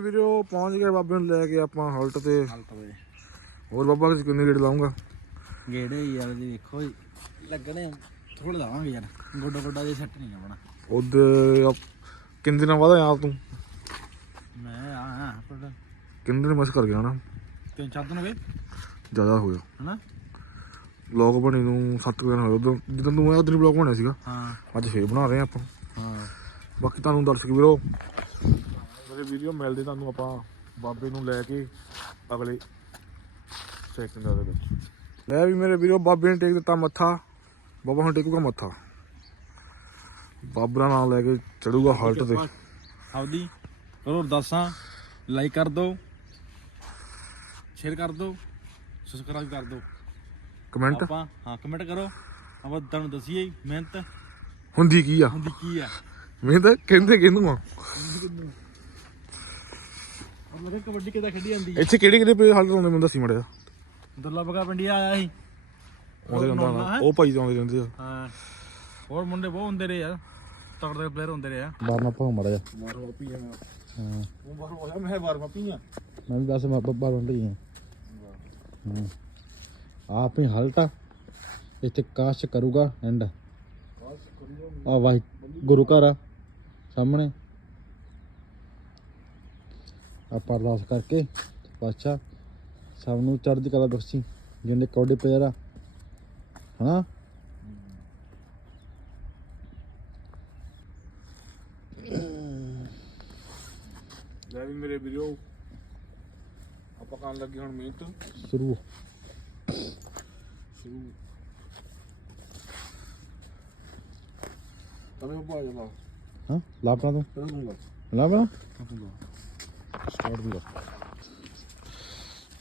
ਵੀਰੋ ਪਹੁੰਚ ਗਏ ਬਾਬੇ ਨੂੰ ਲੈ ਕੇ ਆਪਾਂ ਹਲਟ ਤੇ। ਹਲਟ ਹੋਰ ਬਾਬਾ ਕਿੰਨੇ ਗੇੜ ਲਾਉਂਗਾ ਗੇੜੇ ਯਾਰ ਜੀ ਵੇਖੋ ਜੀ। ਲੱਗਣੇ ਥੋੜਾ ਲਾਵਾਂਗੇ ਯਾਰ। ਗੋਡਾ ਗੋਡਾ ਦੇ ਸੈੱਟ ਨਹੀਂ ਆਉਣਾ ਉਹਦੇ ਕਿੰਨੇ ਦਿਨਾਂ ਬਾਅਦ ਆਇਆ ਤੂੰ? ਮੈਂ ਆ ਪਰ ਕਿੰਨੇ ਦਿਨ ਮਿਸ ਕਰ ਗਿਆ ਨਾ? ਤਿੰਨ ਚਾਰ ਦਿਨ ਹੋ ਗਏ। ਜ਼ਿਆਦਾ ਹੋ ਗਿਆ ਹਨਾ? ਬਲੌਗ ਬਣੇ ਨੂੰ 7 ਦਿਨ ਹੋਏ। ਉਦੋਂ ਜਦੋਂ ਤੂੰ ਆਇਆ ਉਦੋਂ ਬਲੌਗ ਬਣਿਆ ਸੀਗਾ। ਹਾਂ। ਅੱਜ ਫੇਰ ਬਣਾ ਰਹੇ ਆਪਾਂ। ਹਾਂ। ਬਾਕੀ ਤੁਹਾਨੂੰ ਦਰਸ਼ਕ ਵੀਰੋ ਮੇਰੇ ਵੀਡੀਓ ਮਿਲਦੇ ਤੁਹਾਨੂੰ ਆਪਾਂ ਬਾਬੇ ਨੂੰ ਲੈ ਕੇ ਅਗਲੇ ਸੈਕਿੰਡਾਂ ਦੇ ਵਿੱਚ। ਲੈ ਵੀ ਮੇਰੇ ਵੀਰੋ ਬਾਬੇ ਨੇ ਟੇਕ ਦਿੱਤਾ ਮੱਥਾ। ਬਾਬਾ ਹੁਣ ਟੇਕੂਗਾ ਮੱਥਾ। ਬਾਬਾ ਦਾ ਨਾਮ ਲੈ ਕੇ ਚੜੂਗਾ ਹਲਟ ਤੇ। ਸਾਉਦੀ ਕਰੋ ਅਰਦਾਸਾਂ ਲਾਈਕ ਕਰ ਦਿਓ ਸ਼ੇਅਰ ਕਰ ਦਿਓ ਸਬਸਕ੍ਰਾਈਬ ਕਰ ਦਿਓ ਕਮੈਂਟ ਆਪਾਂ ਹਾਂ ਕਮੈਂਟ ਕਰੋ। ਆਪਾਂ ਤੁਹਾਨੂੰ ਦਸੀਏ ਮਿਹਨਤ। ਹੁੰਦੀ ਕੀ ਆ? ਹੁੰਦੀ ਕੀ ਆ? ਮੈਂ ਤਾਂ ਕਹਿੰਦੇ ਕਿਹਨੂੰ ਆ? ਮੇਰੇ ਕਬੱਡੀ ਕਿਦਾਂ ਖੇਡੀ ਜਾਂਦੀ ਹੈ ਇੱਥੇ ਕਿਹੜੇ ਕਿਹੜੇ ਪਲੇਅਰ ਹਲਟ ਆਉਂਦੇ ਮੈਨੂੰ ਦੱਸੀ ਮੜਿਆ ਦੁੱਲਾ ਬਗਾ ਪਿੰਡੀਆ ਆਇਆ ਸੀ। ਆਉਂਦੇ ਉਹ ਰਹਿੰਦਾ ਨੌਨਾ ਨਾ ਹੈ? ਉਹ ਭਾਈ ਆਉਂਦੇ ਰਹਿੰਦੇ ਆ। ਹਾਂ। ਹੋਰ ਮੁੰਡੇ ਬਹੁਤ ਹੁੰਦੇ ਰਹੇ ਯਾਰ। ਤਕੜੇ ਪਲੇਅਰ ਹੁੰਦੇ ਰਹੇ ਆ। ਬਾਰਨਾ ਪਾ ਮੜਾ ਜਾ ਮਾਰੋ ਪੀਆ ਹਾਂ ਉਹ ਬਾਹਰ ਹੋਇਆ ਮੈਂ ਬਾਹਰ ਪੀਆ ਮੈਂ ਵੀ ਦੱਸ ਮੈਂ ਬੱਬਾ ਰੰਡੀ ਆ। ਹਾਂ। ਆਪ ਹੀ ਹਲਟਾ ਇੱਥੇ ਕਾਸ਼ ਕਰੂਗਾ ਐਂਡ ਆ ਵਾਹਿ ਗੁਰੂ ਘਰ ਆ। ਸਾਹਮਣੇ। ਆਪਾਂ ਅਰਦਾਸ ਕਰਕੇ ਪਾਤਸ਼ਾਹ ਸਭ ਨੂੰ ਚੜ੍ਹਦੀ ਕਲਾ ਬਖਸ਼ੀ ਜਿਹਨੇ ਕੌਡੇ ਪਲੇਅਰ ਆ ਹਨਾ? ਲੈ ਵੀ ਮੇਰੇ ਵੀਡੀਓ ਆਪਾਂ ਕਰਨ ਲੱਗੇ ਹੁਣ ਮਿਹਨਤ। ਸ਼ੁਰੂ। ਸ਼ੁਰੂ। ਤਵੇ ਪਾ ਜਲਾ ਹਾਂ ਲਾਪਣਾ ਤੂੰ। ਦੂੰਗਾ ਲਾਪਣਾ ਸਟਾਰਟ ਵੀ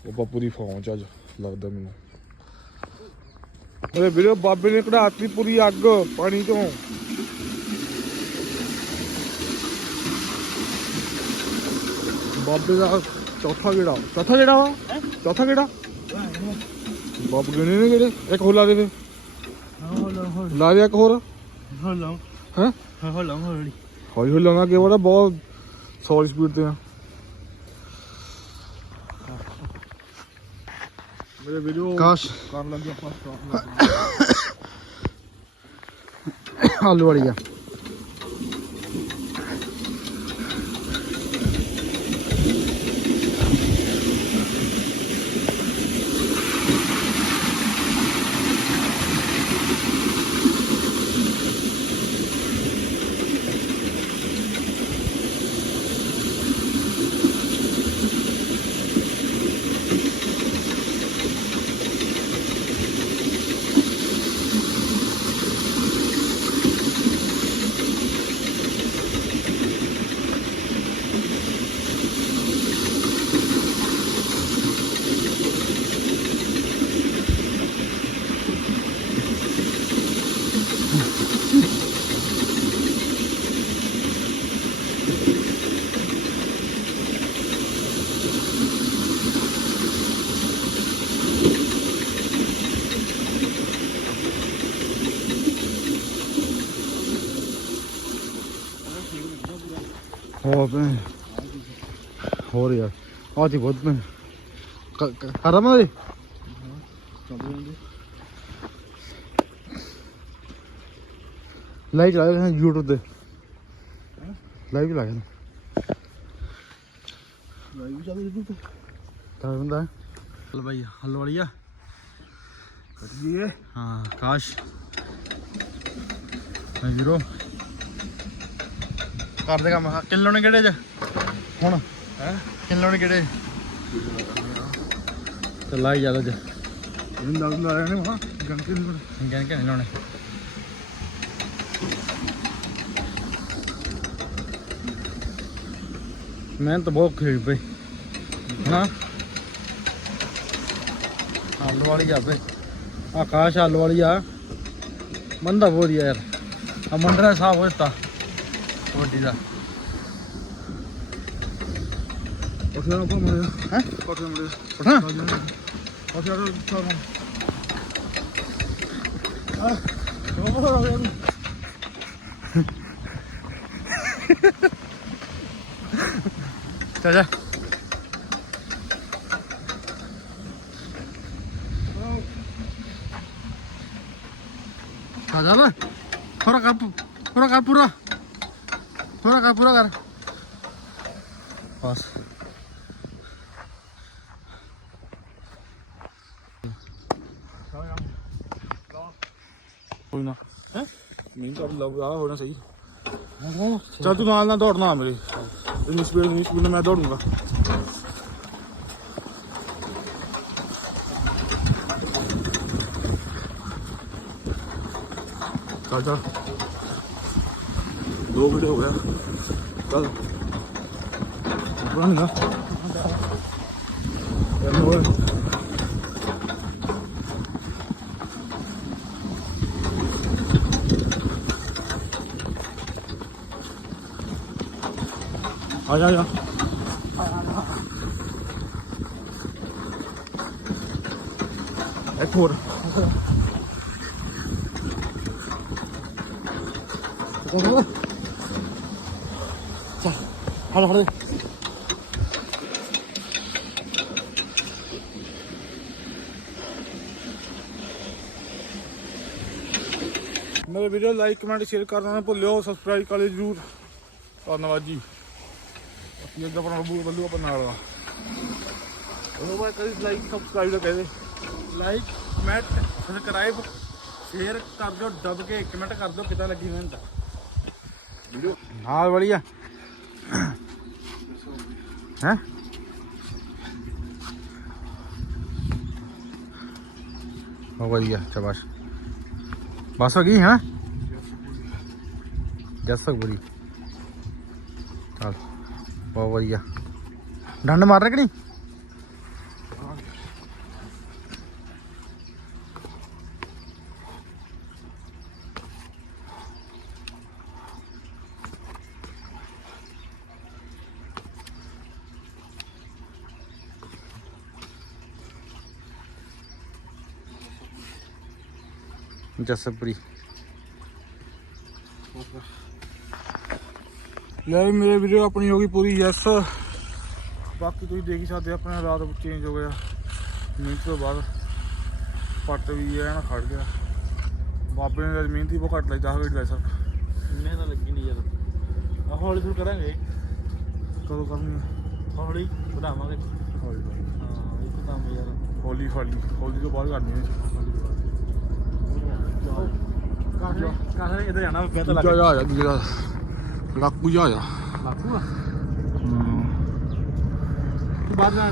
ਉਹ ਬਾਪੂ ਦੀ ਫੌਜ ਚ ਅੱਜ ਲੱਗਦਾ ਮੈਨੂੰ। ਮੇਰੇ ਵੀਡੀਓ ਬਾਬੇ ਨੇ ਕਢਾਤੀ ਪੂਰੀ ਅੱਗ ਪਾਣੀ ਤੋਂ ਬਾਬੇ ਦਾ ਚੌਥਾ ਗੇੜਾ। ਚੌਥਾ ਗੇੜਾ ਵਾ? ਚੌਥਾ ਗੇੜਾ? ਬਾਬ ਗਣੇ ਨੇ ਗੇੜੇ। ਇੱਕ ਹੋਰ ਲਾ ਦੇ ਹੋਲਾ ਹੋਲਾ ਲਾ ਦੇ ਇੱਕ ਹੋਰ। ਹੋਲਾ ਹੈ? ਹੋਲਾ ਹੋਲੀ ਹੌਲੀ ਹੌਲੀ ਲਾਉਣਾ ਕਿ ਉਹਦਾ ਬਹੁਤ ਸੌ ਸਪੀਡ ਤੇ ਆ। ਮੇਰੇ ਵੀਡੀਓ ਕਾਸ਼। ਕਰਨ ਲੱਗੇ ਆਪਾਂ start ਆਲੂ ਵਾਲੀ ਆ। ਹੋਰ ਪੈ ਹੋਰ ਯਾਰ ਆ ਜੀ ਬਹੁਤ ਮੈਂ ਕਰਾ ਮਾਰੇ ਲਾਈਵ ਲਾ ਰਿਹਾ YouTube ਤੇ। ਲਾਈਵ ਲਾ ਰਿਹਾ ਲਾਈਵ ਚੱਲ ਰਹੀ ਤੂੰ। ਤਾਂ ਹੁੰਦਾ ਹਲ ਭਾਈ ਹਲ ਵਾਲੀ ਆ। ਕਰੀਏ ਹਾਂ ਕਾਸ਼। ਮੈਂ ਵੀਰੋ ਕਰਦੇ ਕੰਮ। ਹਾਂ ਕਿੰਨੇ ਨੇ ਕਿਹੜੇ ਚ? ਹੁਣ ਹੈ? ਕਿੰਨੇ ਨੇ ਕਿਹੜੇ? ਤੇ ਲਾਈ ਜ਼ਿਆਦਾ ਚ ਇਹ ਨਾਲ ਨਾਲ ਰਹੇ ਨੇ ਹਾਂ ਗੰਕੇ ਨੂੰ ਕਿੰਨੇ ਕਿੰਨੇ ਲਾਉਣੇ? ਮਿਹਨਤ ਬਹੁਤ ਖੇਡ ਪਈ। ਹਾਂ? ਆਲੂ ਵਾਲੀ ਜਾਵੇ ਆਕਾਸ਼ ਆਲੂ ਵਾਲੀ ਆ। ਮੰਦਾ ਬੋਦੀ ਯਾਰ। ਆ ਮੰਡਰਾ ਸਾਫ਼ ਹੋ ਦਿੱਤਾ। ਵੱਡੀ ਦਾ ਉੱਥੇ ਆਪਾਂ ਮੁੰਡੇ ਹੈ ਕੋਠੇ ਮੁੰਡੇ ਉਠਾ ਉੱਥੇ ਆ ਕੇ ਚੱਲ ਜਾ ਆ ਜਾ ਲੈ ਪੂਰਾ ਕਰ ਪੂਰਾ ਕਰ ਪੂਰਾ ਪੂਰਾ ਕਰ ਪੂਰਾ ਕਰ। ਬਸ। ਕੋਈ ਨਾ। ਹੈਂ? ਮੈਨੂੰ ਤਾਂ ਲੱਗ ਆ ਹੋਣਾ ਸਹੀ। ਚੱਲ ਤੂੰ ਨਾਲ ਨਾਲ ਦੌੜਨਾ ਮੇਰੇ। ਇੰਨੀ ਸਪੀਡ ਇੰਨੀ ਸਪੀਡ ਮੈਂ ਦੌੜੂੰਗਾ। ਚੱਲ ਚੱਲ। ਦੋ ਮਿੰਟ ਹੋ ਗਿਆ ਚੱਲ। ਬਣ ਗਾ ਹੋਰ ਆ ਜਾ ਜਾ। ਇੱਕ ਹੋਰ। ਹੜ ਹੜ ਮੇਰੇ ਵੀਡੀਓ ਲਾਈਕ ਕਮੈਂਟ ਸ਼ੇਅਰ ਕਰਨਾ ਨਾ ਭੁੱਲਿਓ ਸਬਸਕ੍ਰਾਈਬ ਕਰ ਲਿਓ ਜਰੂਰ। ਧੰਨਵਾਦ ਜੀ। ਅਸੀਂ ਇੱਕ ਆਪਣਾ ਬੱਬੂ ਬੱਲੂ ਆਪਾਂ ਨਾਲ ਦਾ। ਉਹ ਬਾਅਦ ਕਦੀ ਲਾਈਕ ਸਬਸਕ੍ਰਾਈਬ ਦਾ ਕਹਦੇ ਲਾਈਕ ਕਮੈਂਟ ਸਬਸਕ੍ਰਾਈਬ ਸ਼ੇਅਰ ਕਰ ਦਿਓ ਦਬ ਕੇ ਕਮੈਂਟ ਕਰ ਦਿਓ ਕਿਦਾਂ ਲੱਗੀ ਮਿਹਨਤ। ਵੀਡੀਓ ਨਾਲ ਵਧੀਆ ਹੈ? ਹੋ ਵਧੀਆ ਸ਼ਾਬਾਸ਼। ਬਸ ਹੋ ਗਈ, ਹੈ? ਜੱਸ ਪੂਰੀ ਚੱਲ, ਬਹੁਤ ਵਧੀਆ। ਡੰਡ ਮਾਰ ਰਿਹਾ ਕਿ ਨਹੀਂ? ਜੱਸਪੁਰੀ ਲੈ ਵੀ ਮੇਰੇ ਵੀਡੀਓ ਆਪਣੀ ਹੋ ਗਈ ਪੂਰੀ ਯੈਸ ਬਾਕੀ ਤੁਸੀਂ ਦੇਖ ਹੀ ਸਕਦੇ ਆਪਣਾ ਰਾਤ ਚੇਂਜ ਹੋ ਗਿਆ। ਮਿੰਟ ਤੋਂ ਬਾਅਦ ਪੱਟ ਵੀ ਐ ਨਾ ਖੜ ਗਿਆ। ਬਾਬੇ ਨੇ ਤਾਂ ਮਿਹਨਤੀ ਬਹੁਤ ਘੱਟ ਲਈ 10 ਮਿੰਟ ਲੈ ਸਰ ਮਿਹਨਤ ਤਾਂ ਲੱਗੀ ਨਹੀਂ ਯਾਰ ਆ ਹੌਲੀ ਸ਼ੁਰੂ ਕਰਾਂਗੇ। ਕਦੋਂ ਕਰਨੀ ਹੌਲੀ ਵਧਾਵਾਂਗੇ। ਹੌਲੀ ਹਾਂ ਇੱਕ ਕੰਮ ਯਾਰ। ਹੌਲੀ ਹੌਲੀ। ਹੌਲੀ ਤੋਂ ਬਾਅਦ ਕਰਨੀ ਹੈ ਕਾਹੇ ਕਾਹੇ ਕਿਤੇ ਜਾਣਾ ਮੈਂ ਤਾਂ ਦੂਜਾ ਜਾ ਆ ਜਾ ਦੂਜਾ ਲੜਾਕੂ ਜਾ ਜਾ ਲਾਕੂ ਆ। ਤੂੰ ਬਾਅਦ ਨਾਲ